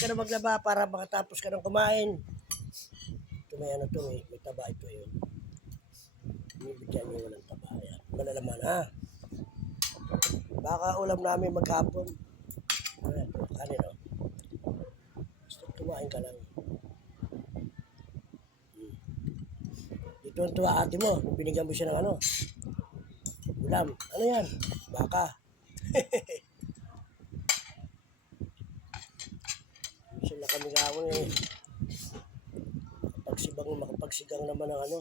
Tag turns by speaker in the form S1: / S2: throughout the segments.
S1: ka na maglaba para makatapos ka ng kumain. Ito may ano to, may, may taba ito yun. Binibigyan niyo walang taba. Yan. Malalaman ha. Baka ulam namin maghapon. Ito? Kanin o. Basta kumain ka lang. Hmm. Dito ang tuwa ate mo. Binigyan mo siya ng ano. Ulam. Ano yan? Baka. Minsan kami gawin eh. Pagsibang, makapagsigang naman ng ano.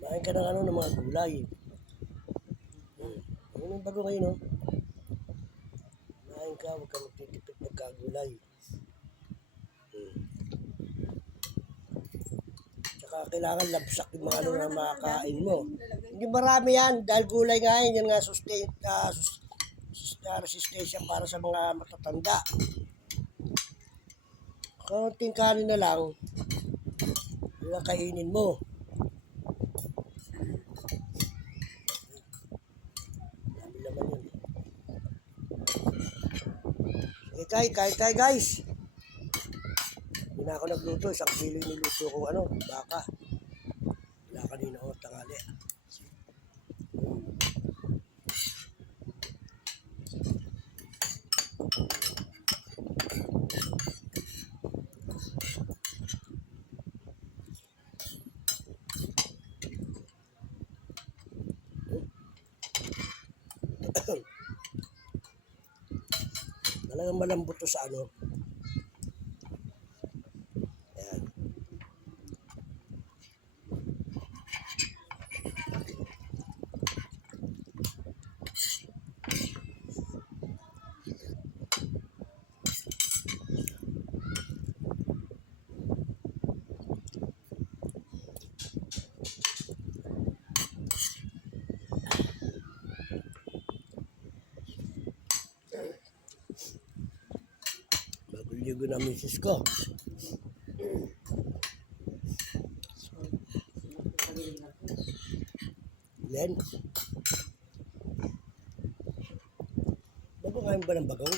S1: Kumain ka ng ano, ng mga gulay. Hmm. Ano yung bago ngayon, no? Kumain ka, huwag ka magtitipid pagkagulay. Hmm. Tsaka kailangan labsak yung mga ano na makakain mo. Hindi marami yan, dahil gulay nga yan, yan nga sustain, uh, sus, sus, uh, resistensya para sa mga matatanda. Kaunting kanin na lang, ang kainin mo. Dami naman yun. Sige, kay, kay, kay, guys. Hindi na ako nagluto. Isang kilo yung niluto ko, ano, baka. Talagang malambot to sa ano. Maguligo na misis ko. Len. Bago kain ba ng bagaw?